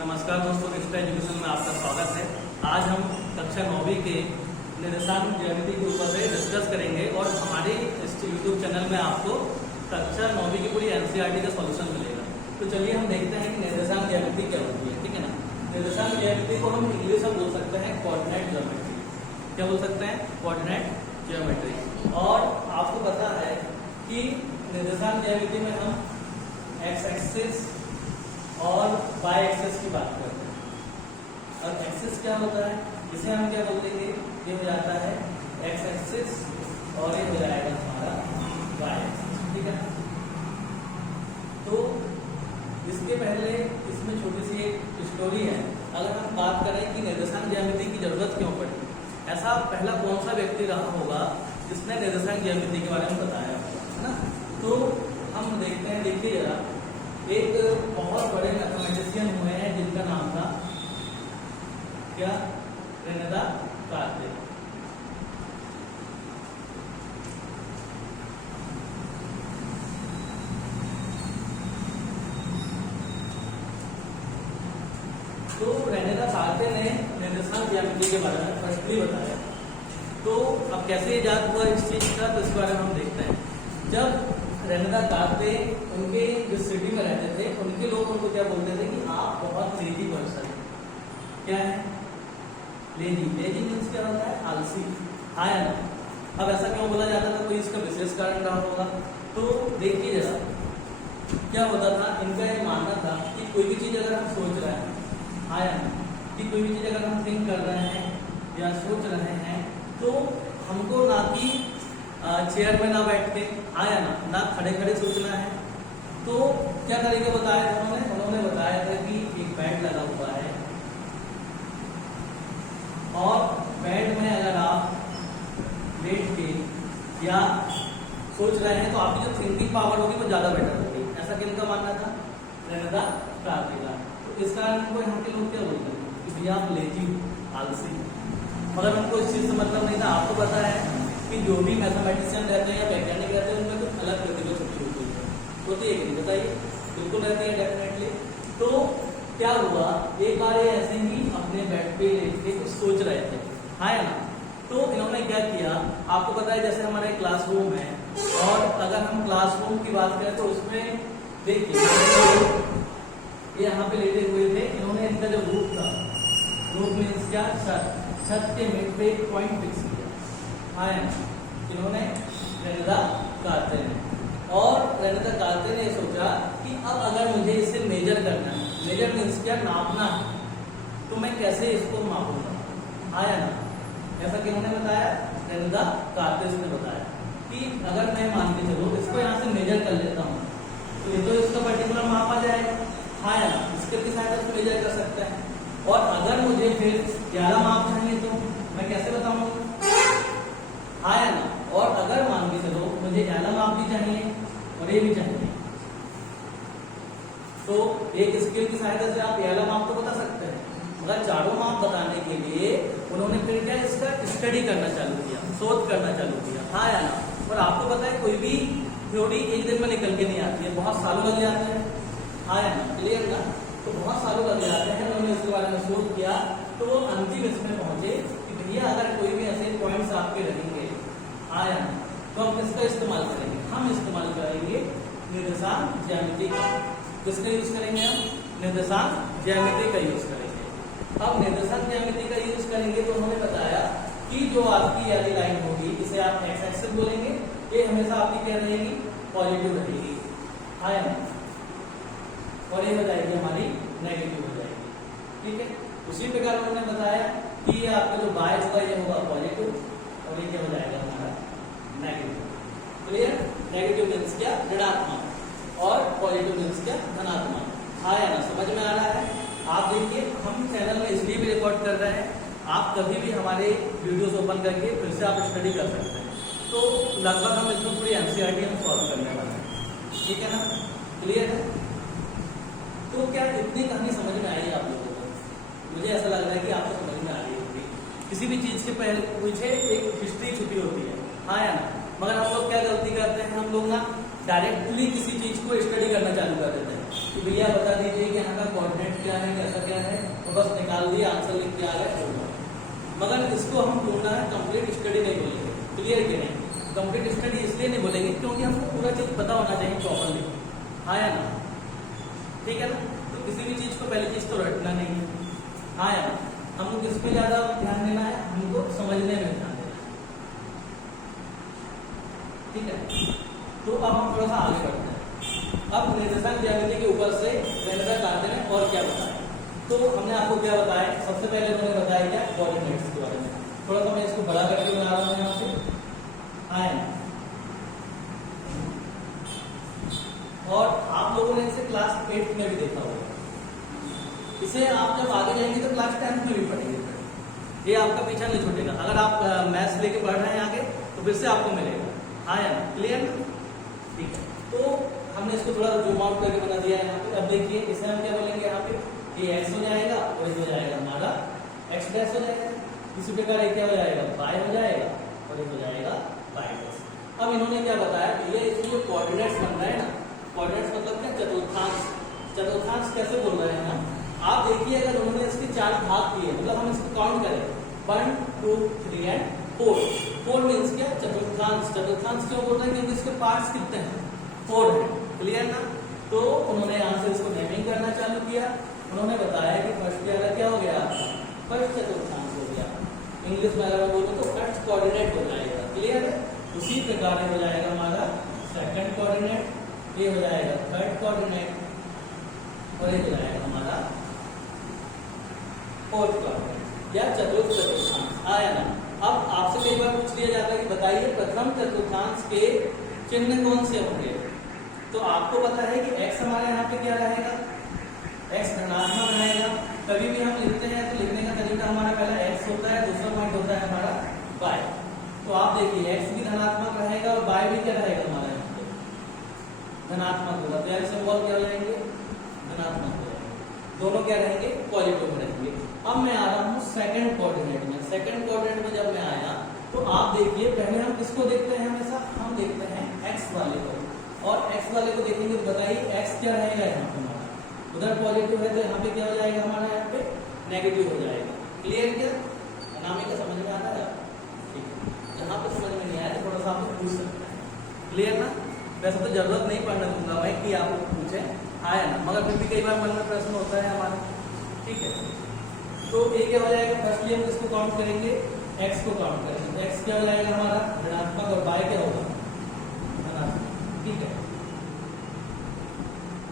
नमस्कार दोस्तों, रिश्ता एजुकेशन में आपका स्वागत है। आज हम कक्षा 9वीं के निर्देशांक ज्यामिति के ऊपर से डिस्कस करेंगे और हमारे इस यूट्यूब चैनल में आपको कक्षा 9वीं की पूरी एनसीईआरटी का सॉल्यूशन मिलेगा। तो चलिए हम देखते हैं कि निर्देशांक ज्यामिति क्या होती है। ठीक है ना। निर्देशांक ज्यामिति को हम इंग्लिश में बोल सकते हैं कोऑर्डिनेट ज्योमेट्री। क्या बोल सकते हैं? Coordinate geometry. और आपको पता है कि निर्देशांक ज्यामिति में हम एक्स एक्सिस और वाई एक्सिस की बात करते हैं। और एक्सिस क्या होता है? इसे हम क्या बोल देंगे? ये हो जाता है एक्स एक्सिस और ये हो जाएगा हमारा वाई एक्सिस। ठीक है। तो इसके पहले इसमें छोटी सी एक स्टोरी है। अगर हम बात करें कि निर्देशांक ज्यामिति की जरूरत क्यों पड़ी, ऐसा पहला कौन सा व्यक्ति रहा होगा जिसने निर्देशांक ज्यामिति के बारे में बताया होगा, है ना। तो हम देखते हैं, देखिए जरा, एक बहुत बड़े मैथमेटिशियन हुए हैं जिनका नाम था क्या? रेने कार्ते। तो रेने कार्ते ने निर्देशांक ज्यामिति के बारे में फर्स्टली बताया। तो अब कैसे इजाद हुआ इस चीज का, तो इस बारे में हम देखते हैं। जब रेने कार्ते उनके जो सिटी में रहते थे, उनके लोग उनको क्या बोलते थे कि आप बहुत लेजी पर्सन है। क्या है? लेजी। लेजी मीन्स क्या होता है? आलसी। हाँ या ना। अब ऐसा क्यों बोला जाता था? कोई इसका विशेष कारण रहा होगा। तो देखिए जरा, क्या होता था, इनका ये मानना था कि कोई भी चीज अगर हम सोच रहे हैं, हाँ या ना, कि कोई भी चीज अगर हम थिंक कर रहे हैं या सोच रहे हैं, तो हमको ना कि चेयर में ना बैठ के, आया ना खड़े खड़े सोचना है। तो क्या तरीके बताया था उन्होंने बताया था कि एक बेड लगा हुआ है और बेड में अगर आप लेट के या सोच रहे हैं तो आपकी जो थिंकिंग पावर होगी वो ज्यादा बेटर होगी। ऐसा किनका मानना था? रेने कार्ते का। तो इस कारण को यहाँ के लोग क्या बोलते हैं कि भैया आप लेजी, आलसी। मगर उनको इस चीज से मतलब नहीं था। आपको पता है कि जो भी मैथमेटिशियन रहते हैं या वैज्ञानिक रहते हैं, उनमें कुछ अलग प्रतिभा छुपी होती है कि नहीं? बताइए। बिल्कुल रहती है, डेफिनेटली। तो क्या हुआ, एक बार ये ऐसे ही अपने बेड पे लेट के कुछ सोच रहे थे, हाँ या ना। तो इन्होंने क्या किया, आपको पता है जैसे हमारा क्लासरूम है, और अगर हम क्लासरूम की बात करें तो उसमें देखिए ये यहाँ पे लेटे हुए थे। इन्होंने इनका जो रूप था, रूप मीन्स क्या? छत के मिड पे एक पॉइंट फिक्स किया, हाँ या ना। इन्होंने रेने कार्ते ने, और रेने कार्ते ने सोचा कि अब अगर मुझे इसे मेजर करना है, मेजर मीन्स क्या? नापना है, तो मैं कैसे इसको मापूंगा, हाँ या ना। ऐसा किन्होंने बताया? रेने कार्ते ने बताया कि अगर मैं मान के चलो इसको यहाँ से मेजर कर लेता हूँ, तो ये तो इसका पर्टिकुलर माप आ जाएगा, हाँ या ना। इसके सहायता से मेजर कर सकता है। और अगर मुझे फिर ज्यादा माप चाहिए तो मैं कैसे बताऊंगा, हाँ या ना। और अगर मान के चलो मुझे ज्यादा माप भी चाहिए और ये भी चाहिए, तो एक स्केल की सहायता से आप ज्यादा माप तो बता सकते हैं। मगर चारों माप बताने के लिए उन्होंने फिर क्या? इसका स्टडी करना चालू किया, शोध करना चालू किया, हाँ या ना। और आपको पता है कोई भी थ्योरी एक दिन में निकल के नहीं आती है, बहुत सालों लग जाते हैं, हाँ या ना। क्लियर ना। तो बहुत सालों लग जाते हैं। उन्होंने इसके बारे में शोध किया, तो वो अंतिम इसमें पहुंचे कि भैया अगर कोई भी ऐसे पॉइंट्स आपके रहेंगे, हाँ या ना, तो हम किसका इस्तेमाल करेंगे? हम इस्तेमाल करेंगे निर्देशांक ज्यामिति का। किसका यूज करेंगे हम? निर्देशांक ज्यामिति का यूज करेंगे। अब निर्देशांक ज्यामिति का यूज करेंगे तो उन्होंने बताया कि जो आपकी वाली लाइन होगी, इसे आप एक्स एक्सिस बोलेंगे, ये हमेशा आपकी क्या रहेगी? पॉजिटिव रहेगी, हाँ या ना। और ये हो जाएगी हमारी नेगेटिव हो जाएगी। ठीक है। उसी प्रकार उन्होंने बताया कि ये आपका जो बाय होगा ये होगा पॉजिटिव, और ये क्या हो जाएगा हमारा? नेगेटिव। क्लियर? नेगेटिव मीन्स क्या? ऋणात्मक, और पॉजिटिव मीन्स क्या? धनात्मक, हाँ या ना। समझ में आ रहा है? आप देखिए, हम चैनल में इसलिए भी रिकॉर्ड कर रहे हैं, आप कभी भी हमारे वीडियोस ओपन करके फिर से आप स्टडी कर सकते हैं। तो लगभग हम इसमें पूरी एनसीईआरटी हम सॉल्व करने वाले हैं। ठीक है ना? क्लियर है? तो क्या इतनी कहानी समझ में आई आप लोगों को? मुझे ऐसा लग रहा है कि आपको समझ में आ रही होगी। किसी भी चीज के पहले पीछे एक हिस्ट्री छुपी होती है, हाँ या ना। मगर हम लोग क्या गलती करते हैं? हम लोग ना डायरेक्टली किसी चीज को स्टडी करना चालू कर देते हैं। कि भैया बता दीजिए कि यहाँ का कोऑर्डिनेट क्या है, कैसा क्या है, तो बस निकाल दिया, आंसर लिख के आ गया, हो गया। मगर इसको हम ढूंढना है कंप्लीट स्टडी नहीं बोलेंगे, क्लियर कि नहीं? कंप्लीट स्टडी इसलिए नहीं बोलेंगे क्योंकि हमको पूरा चीज पता होना चाहिए प्रॉपरली, हाँ या ना? ठीक है ना? तो किसी भी चीज को पहली चीज तो रटना नहीं है, हाँ या ना? हमको किस पे ज्यादा ध्यान देना है? हमको समझने में ध्यान देना है, ठीक है? तो अब हम थोड़ा सा आगे बढ़ते हैं। अब निर्देशांक ज्यामिति के ऊपर से व्यंजक आते हैं और क्या बताएं। तो हमने आपको क्या बताया, सबसे पहले उन्होंने बताया क्या, कोऑर्डिनेट्स के बारे में। थोड़ा सा मैं इसको बड़ा करके बना रहा हूँ यहाँ पे, हाँ। और आप लोगों ने इसे क्लास 8 में भी देखा होगा, इसे आप जब आगे जाएंगे तो क्लास 10 में भी पढ़ेंगे, ये आपका पीछा नहीं छूटेगा। अगर आप मैथ्स लेके पढ़ रहे हैं आगे तो फिर से आपको मिलेगा, हाँ या क्लियर? ठीक है, तो हमने इसको थोड़ा जूम आउट करके बना दिया है यहाँ पे। अब देखिए इसे हम क्या बोलेंगे यहाँ पे, ये x हो जाएगा और ये हो जाएगा हमारा x डैश हो जाएगा। इसी प्रकार ये क्या हो जाएगा, y हो जाएगा और ये हो जाएगा y डैश। अब इन्होंने क्या बताया, ये इसमें जो कोऑर्डिनेट्स बन रहे हैं ना, कोऑर्डिनेट्स मतलब क्या, चतुर्थांश। चतुर्थांश कैसे बोल रहे हैं हम, आप देखिए अगर उन्होंने इसके 4 भाग किए, मतलब हम इसको काउंट करें 1 2 3 एंड 4। 4 मीन्स क्या, चतुर्थांश। चतुर्थांश क्यों बोल रहे हैं, क्योंकि इसके पार्ट्स कितने हैं, 4 है, क्लियर ना? तो उन्होंने यहाँ से इसको नेमिंग करना चालू किया। उन्होंने बताया कि फर्स्ट क्या हो गया, फर्स्ट चतुर्थांश हो गया। इंग्लिश में अगर बोलूं तो फर्स्ट कोऑर्डिनेट हो जाएगा, क्लियर है? उसी प्रकार हो जाएगा हमारा सेकंड कोऑर्डिनेट, ये हो जाएगा थर्ड कोऑर्डिनेट और ये हो जाएगा हमारा फोर्थ कोऑर्डिनेट या चतुर्थ चतुर्थांश, आया ना? अब आपसे कई बार पूछ लिया जाता है कि बताइए प्रथम चतुर्थांश के चिन्ह कौन से होंगे। तो आपको पता है कि x हमारे यहाँ पे क्या रहेगा, x धनात्मक रहेगा। कभी भी हम लिखते हैं तो लिखने का तरीका हमारा पहला x होता है, दूसरा पॉइंट होता है हमारा y। तो आप देखिए x भी धनात्मक रहेगा और y भी क्या रहेगा हमारा यहाँ पे धनात्मक होगा। तो यार सिंबल क्या हो जाएंगे, धनात्मक हो जाएंगे, दोनों क्या रहेंगे, पॉजिटिव में रहेंगे। अब मैं आ रहा हूँ सेकंड कोऑर्डिनेट में। सेकंड कोऑर्डिनेट में जब मैं आया तो आप देखिए पहले हम किसको देखते हैं, हमेशा हम देखते हैं x वाले को, और x वाले को देखेंगे तो बताइए x क्या रहेगा यहाँ पे हमारा, उधर पॉजिटिव है तो यहाँ पे क्या हो जाएगा हमारा, यहाँ पे नेगेटिव हो जाएगा। क्लियर क्या, अनामिका समझ में आता है? ठीक है, जहाँ पे समझ में नहीं आया तो थोड़ा सा आप पूछ सकते हैं, क्लियर ना? वैसे तो जरूरत नहीं पढ़ने दूंगा मैं कि आप पूछे, आया ना, मगर फिर भी कई बार मन में प्रश्न होता है हमारा, ठीक है? तो ये क्या हो जाएगा, फर्स्टली हम किसको काउंट करेंगे, x को काउंट करेंगे। तो x क्या हो जाएगा हमारा धनात्मक और y क्या होगा धनात्मक, ठीक है?